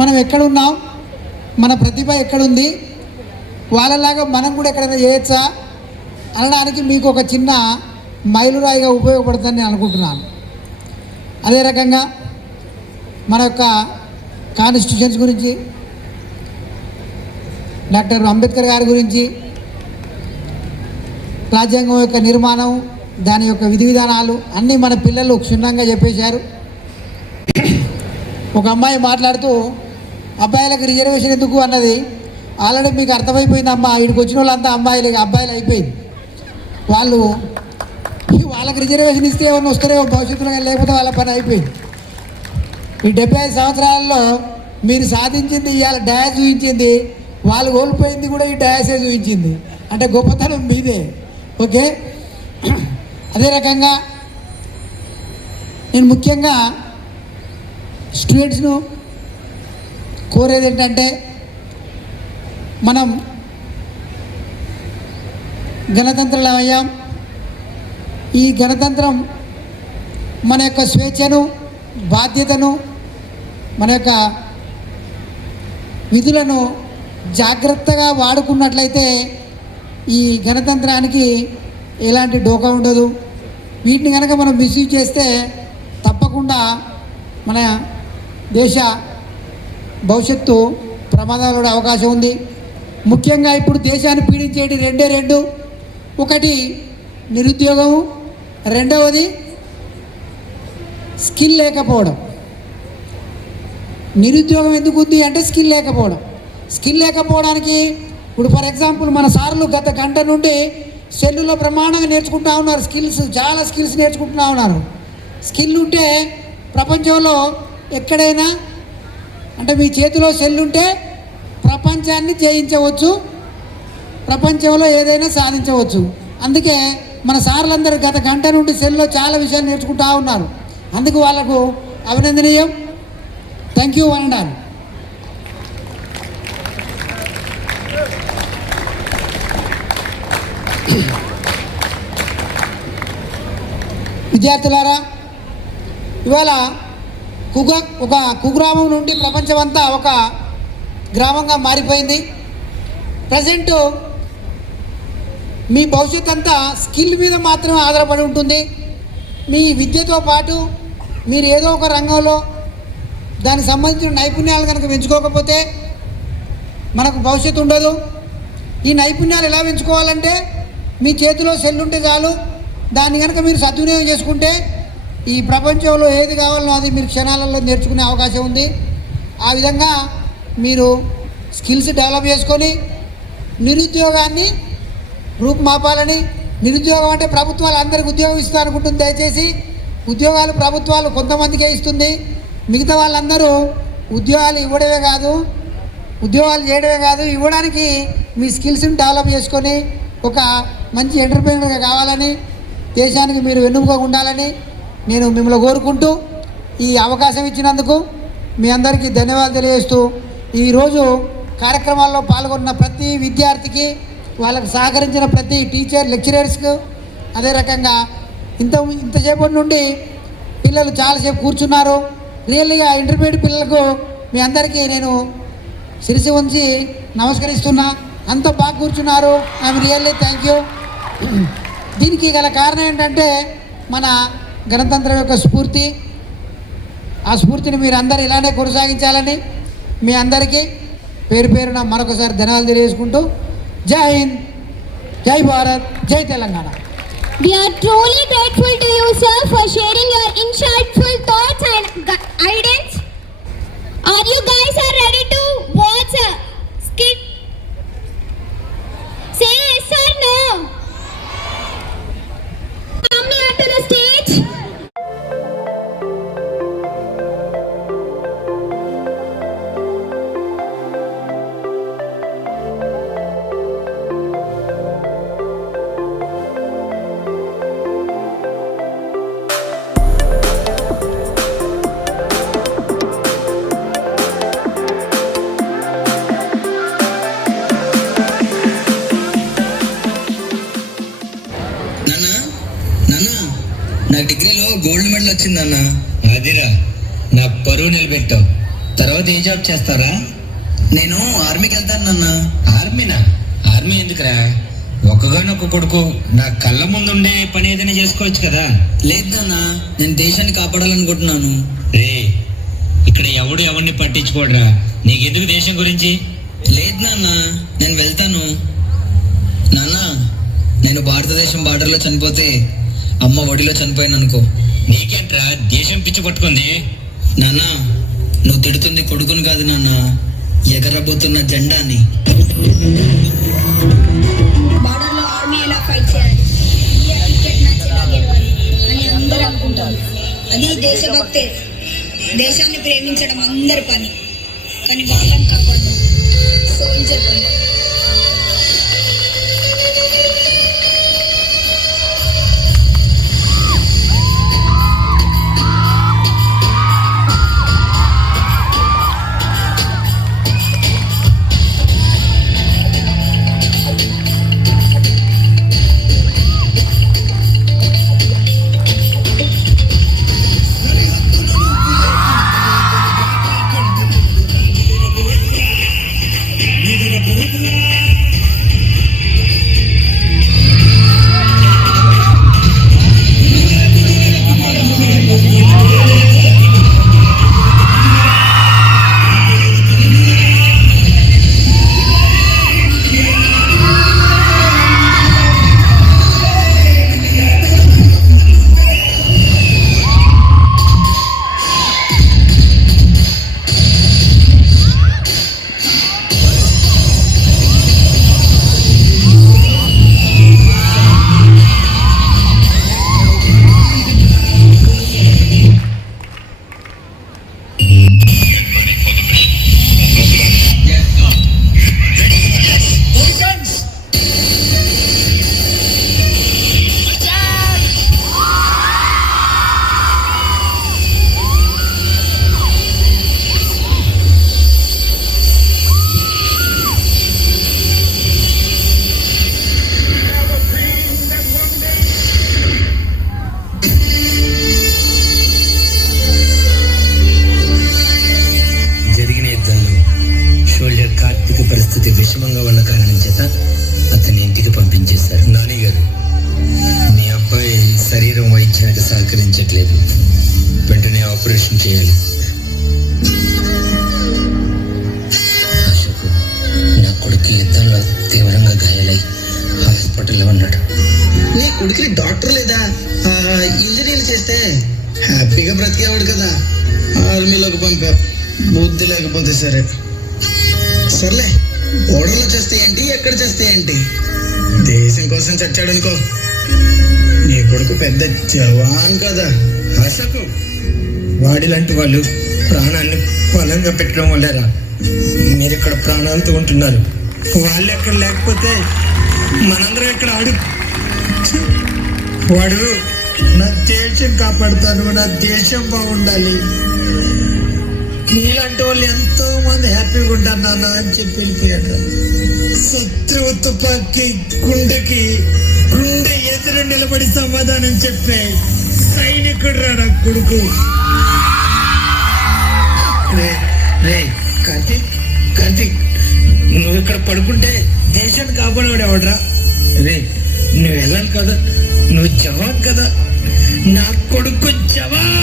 మనం ఎక్కడున్నాం, మన ప్రతిభ ఎక్కడుంది, వాళ్ళలాగా మనం కూడా ఎక్కడైనా చేయొచ్చా అనడానికి మీకు ఒక చిన్న మైలురాయిగా ఉపయోగపడుతుందని నేను అనుకుంటున్నాను. అదే రకంగా మన యొక్క కాన్స్టిట్యూషన్స్ గురించి, డాక్టర్ అంబేద్కర్ గారి గురించి, రాజ్యాంగం యొక్క నిర్మాణం, దాని యొక్క విధి విధానాలు అన్నీ మన పిల్లలు క్షుణ్ణంగా చెప్పేశారు. ఒక అమ్మాయి మాట్లాడుతూ అబ్బాయిలకు రిజర్వేషన్ ఎందుకు అన్నది, ఆల్రెడీ మీకు అర్థమైపోయింది అమ్మ, ఇక్కడికి వచ్చిన వాళ్ళంతా అబ్బాయిలు అయిపోయింది. వాళ్ళకి రిజర్వేషన్ ఇస్తే ఏమన్నా వస్తారేమో భవిష్యత్తులో, లేకపోతే వాళ్ళ పని అయిపోయింది. ఈ 75 సంవత్సరాల్లో మీరు సాధించింది ఇవాళ డయాస్ చూపించింది, వాళ్ళు కోల్పోయింది కూడా ఈ డయాసే చూపించింది. అంటే గొప్పతనం మీదే. ఓకే, అదే రకంగా నేను ముఖ్యంగా స్టూడెంట్స్ను కోరేది ఏంటంటే, మనం గణతంత్రులమయ్యాం. ఈ గణతంత్రం మన యొక్క స్వేచ్ఛను, బాధ్యతను, మన యొక్క విధులను జాగ్రత్తగా వాడుకున్నట్లయితే ఈ గణతంత్రానికి ఎలాంటి డోకా ఉండదు. వీటిని కనుక మనం మిస్యూజ్ చేస్తే తప్పకుండా మన దేశ భవిష్యత్తు ప్రమాదాలు పడే అవకాశం ఉంది. ముఖ్యంగా ఇప్పుడు దేశాన్ని పీడించేటి రెండు, ఒకటి నిరుద్యోగము, రెండవది స్కిల్ లేకపోవడం. నిరుద్యోగం ఎందుకు ఉంది అంటే స్కిల్ లేకపోవడం. స్కిల్ లేకపోవడానికి ఇప్పుడు ఫర్ ఎగ్జాంపుల్ మన సార్లు గత గంట నుండి సెల్లులో బ్రహ్మాండంగా నేర్చుకుంటూ ఉన్నారు. చాలా స్కిల్స్ నేర్చుకుంటూ ఉన్నారు. స్కిల్ ఉంటే ప్రపంచంలో ఎక్కడైనా, అంటే మీ చేతిలో సెల్ ఉంటే ప్రపంచాన్ని జయించవచ్చు, ప్రపంచంలో ఏదైనా సాధించవచ్చు. అందుకే మన సార్లందరూ గత గంట నుండి సెల్లో చాలా విషయాలు నేర్చుకుంటూ ఉన్నారు. అందుకు వాళ్ళకు అభినందనీయం. థ్యాంక్ యూ అన్నారు. విద్యార్థులారా, ఇవాళ ఒక కుగ్రామం నుండి ప్రపంచమంతా ఒక గ్రామంగా మారిపోయింది. ప్రజెంటు మీ భవిష్యత్ అంతా స్కిల్ మీద మాత్రమే ఆధారపడి ఉంటుంది. మీ విద్యతో పాటు మీరు ఏదో ఒక రంగంలో దానికి సంబంధించిన నైపుణ్యాలు కనుక పెంచుకోకపోతే మనకు భవిష్యత్తు ఉండదు. ఈ నైపుణ్యాలు ఎలా పెంచుకోవాలంటే, మీ చేతిలో సెల్ ఉంటే చాలు, దాన్ని కనుక మీరు సద్వినియోగం చేసుకుంటే ఈ ప్రపంచంలో ఏది కావాలనో అది మీరు క్షణాలలో నేర్చుకునే అవకాశం ఉంది. ఆ విధంగా మీరు స్కిల్స్ డెవలప్ చేసుకొని నిరుద్యోగాన్ని రూపుమాపాలని. నిరుద్యోగం అంటే ప్రభుత్వాలు అందరికి ఉద్యోగం ఇస్తా అనుకుంటుంది. దయచేసి ఉద్యోగాలు ప్రభుత్వాలు కొంతమందికే ఇస్తుంది. మిగతా వాళ్ళందరూ ఉద్యోగాలు ఇవ్వడమే కాదు, ఉద్యోగాలు చేయడమే కాదు, ఇవ్వడానికి మీ స్కిల్స్ని డెవలప్ చేసుకొని ఒక మంచి ఎంటర్ప్రెన్యూర్గా కావాలని, దేశానికి మీరు వెన్నుముకగా ఉండాలని నేను మిమ్మల్ని కోరుకుంటూ ఈ అవకాశం ఇచ్చినందుకు మీ అందరికీ ధన్యవాదాలు తెలియజేస్తూ, ఈరోజు కార్యక్రమాల్లో పాల్గొన్న ప్రతి విద్యార్థికి, వాళ్ళకు సహకరించిన ప్రతి టీచర్ లెక్చరర్స్కు, అదే రకంగా ఇంతసేపటి నుండి పిల్లలు చాలాసేపు కూర్చున్నారు. రియల్గా ఇంటర్మీడియట్ పిల్లలకు మీ అందరికీ నేను శిరసి ఉంచి నమస్కరిస్తున్నా. అంత బాగా కూర్చున్నారు. I'm really thank you. దీనికి గల కారణం ఏంటంటే మన గణతంత్రం యొక్క స్ఫూర్తి. ఆ స్ఫూర్తిని మీరు అందరూ ఇలానే కొనసాగించాలని మీ అందరికీ పేరు పేరున మరొకసారి ధన్యవాదాలు తెలియజేసుకుంటూ జై హింద్, జై భారత్, జై Telangana. We are truly grateful to you, sir, for sharing your insightful thoughts and guidance. Are you guys ready to watch a skit? Say yes or no. Come here to the stage. నా డిగ్రీలో gold medal వచ్చిందన్న. అదిరా నా పరువు నిలబెట్టావు. తర్వాత ఏ జాబ్ చేస్తారా? నేను ఆర్మీకి వెళ్తాను నాన్న. ఆర్మీనా? ఆర్మీ ఎందుకురా? ఒక్కగానొక్క కొడుకు, నా కళ్ళ ముందుండే పని ఏదైనా చేసుకోవచ్చు కదా. లేదు నాన్న, నేను దేశాన్ని కాపాడాలనుకుంటున్నాను. రే, ఇక్కడ ఎవడు ఎవరిని పట్టించుకోడరా. నీకెందుకు దేశం గురించి? లేదు నాన్న, నేను వెళ్తాను. నాన్న, నేను భారతదేశం బార్డర్లో చనిపోతే అమ్మ ఒడిలో చనిపోయాను అనుకో. నీకేంట్రా దేశం పిచ్చి పట్టుకుంది? నాన్న, నువ్వు తిడుతుంది కొడుకుని కాదు నాన్న, ఎగరబోతున్న జెండాని. బార్డర్లో ఆర్మీ ఎలా ఫైట్ చేయాలి, ఇండియా క్రికెట్ మ్యాచ్ ఎలా గెలవాలి అని అందరూ అనుకుంటారు. అది దేశభక్తే. దేశాన్ని ప్రేమించడం అందరి పని, కానీ వాళ్ళని కాపాడడం సోల్జర్ పని. పరిస్థితి విషమంగా ఉన్న కారణం చేత అతన్ని ఇంటికి పంపించేశారు. నాని గారు, మీ అబ్బాయి శరీరం వైద్యానికి సహకరించట్లేదు. వెంటనే ఆపరేషన్ చేయాలి. అశోక్, నా కొడుకు యుద్ధంలో తీవ్రంగా గాయాలై హాస్పిటల్లో ఉన్నాడు. నీ కొడుకుని డాక్టర్ లేదా? ఇంజనీర్ చేస్తే హ్యాపీగా బ్రతికేవాడు కదా. ఆర్మీలోకి పంపావు. బుద్ధి లేకపోతే సరే. సర్లే, ఓడల్లో చేస్తే ఏంటి, ఎక్కడ చేస్తే ఏంటి, దేశం కోసం చచ్చాడు అనుకో. నీ కొడుకు పెద్ద జవాన్ కదా. హర్షకు వాడిలాంటి వాళ్ళు ప్రాణాన్ని బలంగా పెట్టడం వల్లేరా మీరు ఇక్కడ ప్రాణాలతో ఉంటున్నారు. వాళ్ళు ఎక్కడ లేకపోతే మనందరం ఇక్కడ వాడు నా దేశం కాపాడుతాను, నా దేశం బాగుండాలి, నీలాంటి వాళ్ళు ఎంతో మంది హ్యాపీగా ఉంటారు నాన్న అని చెప్పి వెళ్ళిపోయాడు. శత్రువు తుపాకి గుండెకి గుండె ఎదురు నిలబడి సమాధానం చెప్పే సైనికుడు రా నా కొడుకు. రే కార్తీక్, నువ్వు ఇక్కడ పడుకుంటే దేశాన్ని కాపాడేవాడెవడరా? రే నువ్వు వెళ్ళాను కదా, నువ్వు జవాన్ కదా, నా కొడుకు జవాన్.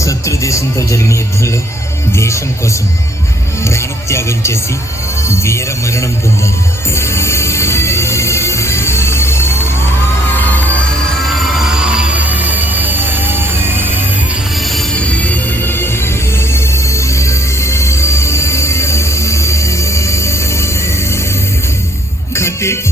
శత్రు దేశంతో జరిగిన యుద్ధంలో దేశం కోసం ప్రాణత్యాగం చేసి వీర మరణం పొందారు. కార్తీక్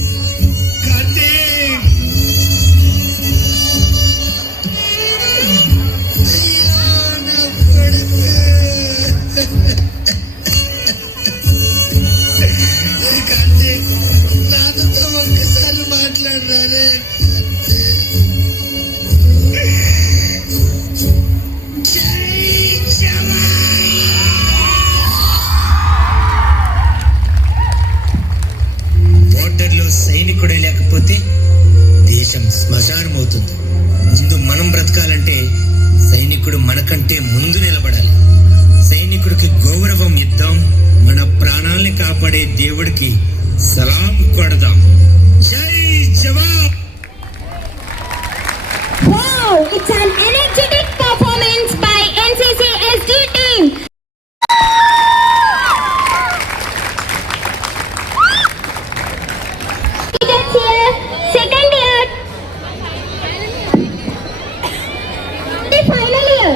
సైనికుడే లేకపోతే దేశం శ్మశానం అవుతుంది. ముందు మనం బ్రతకాలంటే సైనికుడు మనకంటే ముందు నిలబడాలి. సైనికుడికి గౌరవం ఇద్దాం, మన ప్రాణాల్ని కాపాడే దేవుడికి సలాం కొడదాం. జై జవాన్. Wow, it's an energetic performance by NCC SD team. Second year, the final year.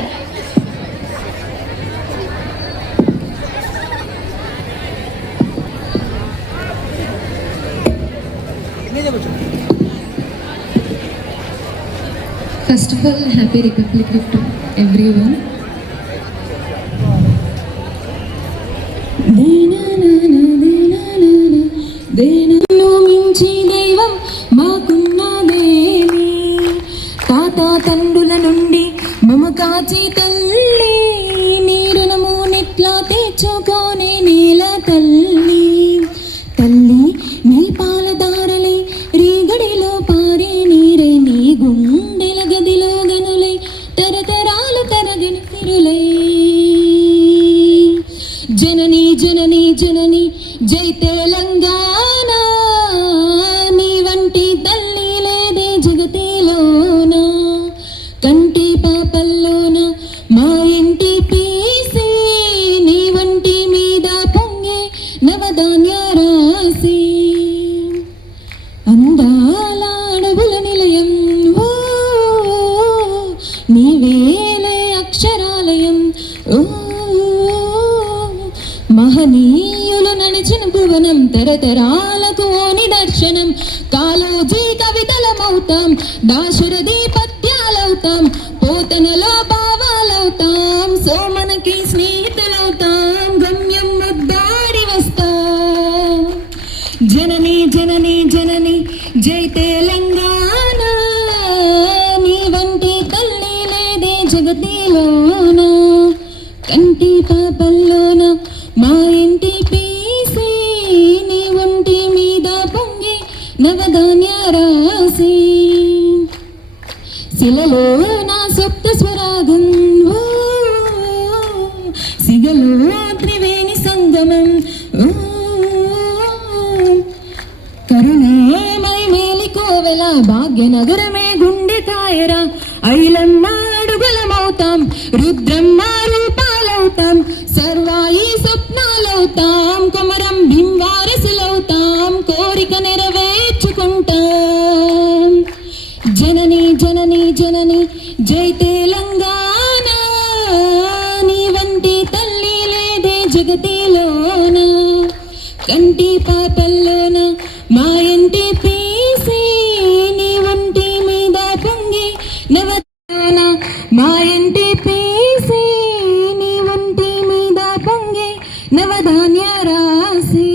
First of all, happy Republic Day to everyone. మించి దైవం మాకున్నదేమి, తాత తండ్రుల నుండి మమ కాచి తల్లి, నీ రుణము నెట్లా తెచ్చుకోనే నేల తల్లి. తల్లి నీ పాలదారలై రీగడిలో పారే నీరే, నీ గుండెల గదిలో గనులై తరతరాలు తరగని తిరులై. జనని జనని జనని జై తెలంగాణ, నీ వంటి తల్లి లేదే జగతిలోన. కంటి పాపల్లోన మహనీయులు నడిచిన భువనం తరతరాలకు ఓ నిదర్శనం. కాళోజీ కవితలమవుతాం, దాశరథి పద్యాలవుతాం, పోతనలో భావాలవుతాం, సోమనకి స్నేహితులవుతాం, గమ్యం ముద్దాడి వస్తాం. జనని జనని జనని జై తెలంగాణ, నీ వంటి తల్లి లేదే జగతిలోన. కంటి పాపల్లోన మా ఇంటి పీసి, నీ ఒంటి మీద పొంగి నవధాన్య రాసి. శిలలో నా సప్త స్వరాగం, ఓ సిగలో త్రివేణి సంగమం, ఓ కరుణామై మేలికోవెల భాగ్యనగరమే గుండెకాయరా. ఐలమ్మ అడుగులమవుతాం, రుద్రమ్మ రూపాలవుతాం, సర్వాయి స్వప్నాలవుతాం, కొమరం భీంవారసులవుతాం, కోరిక నెరవేర్చుకుంటాం. జనని జనని జనని జై తెలంగాణ, నీ వంటి తల్లి లేదే జగతిలోన. కంటి పాపల్లోన మా ఇంటి పీసి, నీ వంటి మీద పొంగి నవధాన. మా ఇంటి పీసి, నీ వంటి మీద పొంగి నవధాన్య రాసి.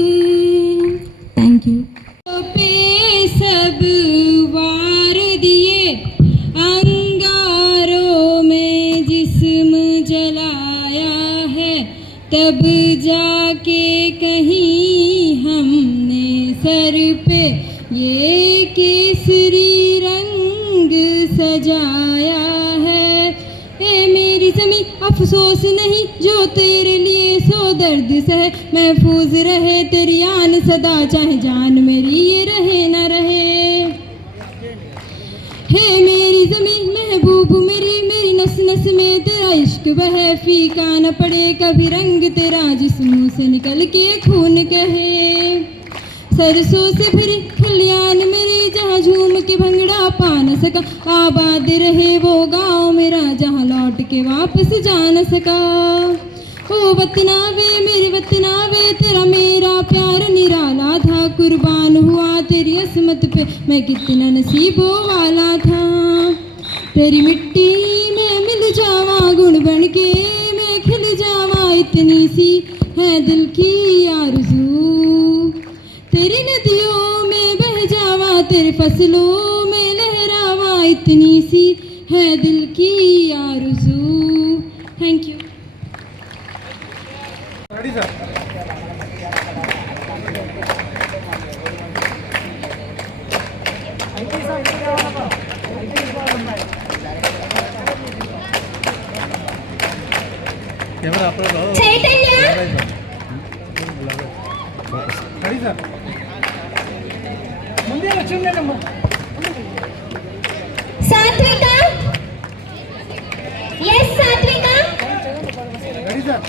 Thank you. सब वार दिए अंगारों में जिस्म जलाया है, तब जाके कहीं हमने सर पे ये केसरी रंग सजाया है. ए मेरी ज़मीं अफसोस नहीं जो तेरे लिए सो दर्द सहे, महफूज रहे तेरी आन सदा, चाहे जान मेरी ये रहे न रहे. हे मेरी ज़मीं महबूब मेरी, मेरी नस नस में तेरा इश्क बहे, फीका न पड़े कभी रंग तेरा जिस मुँह से निकल के खून कहे. सरसों से भरे खलियान मेरे जहाँ झूम के भंगड़ा पा न सका, आबाद रहे वो गाँव मेरा जहाँ लौट के वापस जा न सका. ओ वतना वे मेरे वतना वे, तेरा मेरा प्यार निराला था, कुर्बान हुआ तेरी असमत पे मैं कितना नसीबों वाला था. तेरी मिट्टी में मिल जावा गुण बन के मैं खिल जावा, इतनी सी है दिल की आरज़ू. तेरी नदियों में बह जावा, तेरे फसलों में लहरावा, इतनी सी है दिल की आरज़ू. Thank you. Ready sir. Ready sir. ముందే వచ్చిందేనమ్మా. Sathvika, yes Sathvika. Ready sir.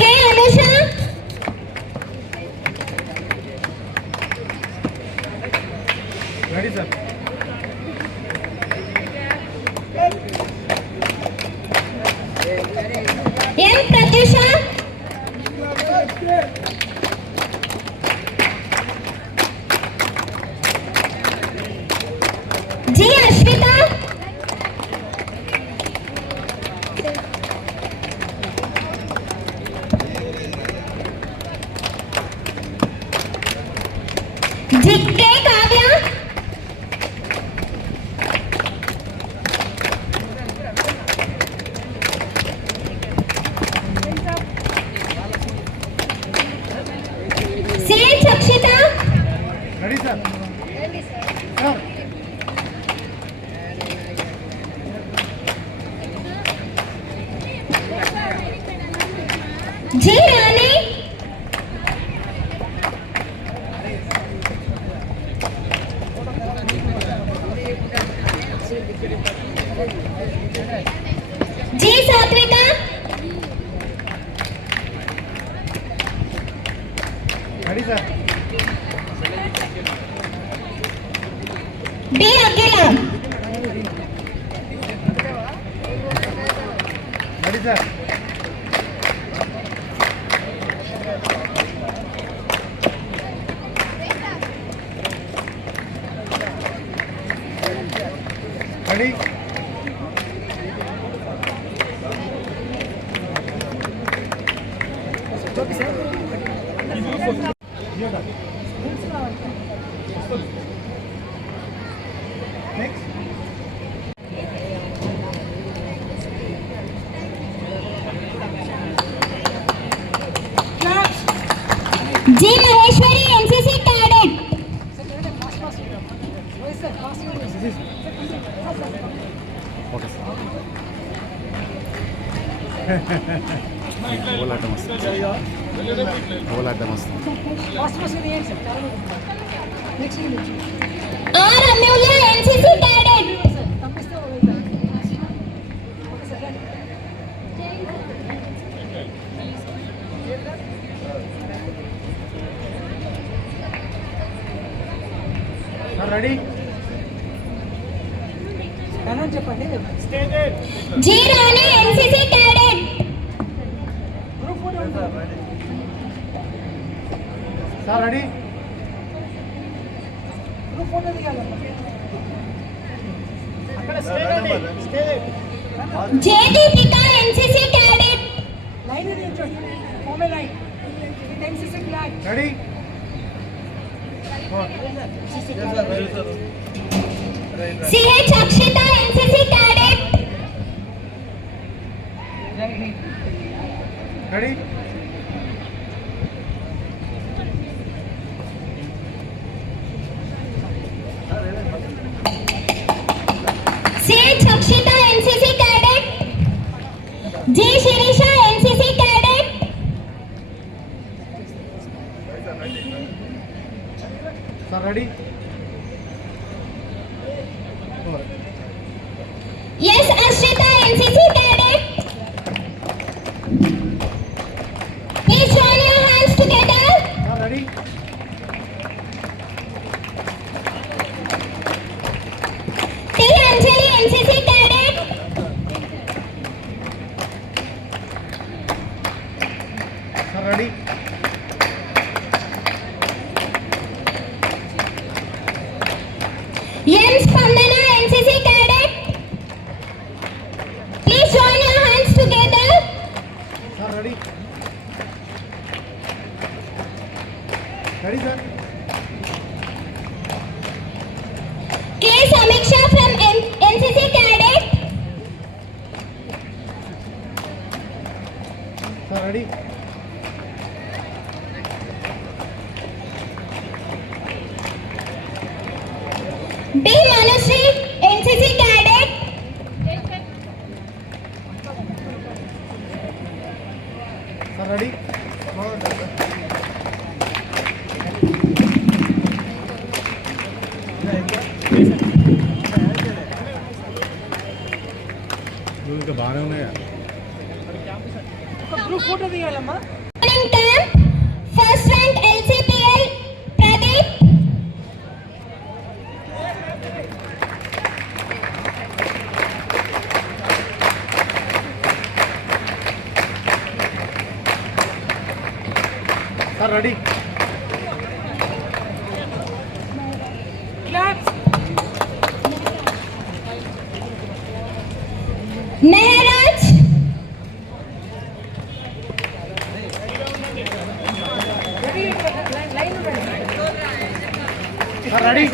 Hey Anusha. Ready sir. M Prathyusha. G Ashwitha. G K Kavya. C Akshitha. Ready sir. Sir. G Rani. G Sathvika. Ready sir. D Akhila. J. Maheshwari, NCC Cadet. R. Amulya, NCC Cadet. Ready J. Rani, NCC Cadet. Sir ready J. Deepika, NCC Cadet. Ready C. H. Akshita, NCC Cadet. Ready C. H. Akshita, NCC Cadet. J. Shirisha, NCC Cadet. Sir ready S. Ashrita, NCC Cadet. Please join your hands together. Sir ready T. Anjali, NCC Cadet. Sir ready N. Spandana, NCC Cadet. Please join your hands together. Sir ready ready sir K. Samiksha from NCC Cadet. Sir ready D. Manushree, NCC Cadet. Sir ready ఇంకా బాగానే ఉన్నాయా Morning camp. First rank LCPL, Pradeep. Sir ready Mehraj. Sir ready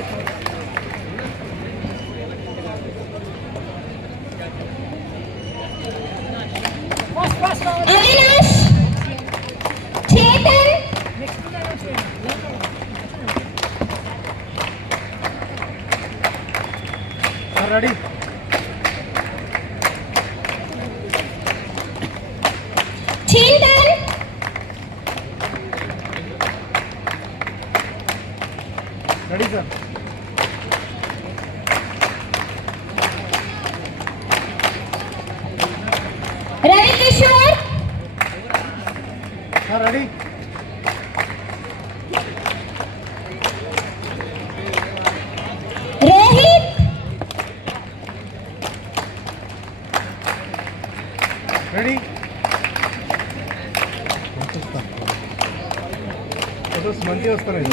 Avinash. Chetan. Sir ready Chintan. Ready sir Ravi Kishore. Sir ready Rohit. Ready మంచిగా వస్తున్నాయి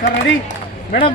sir ready madam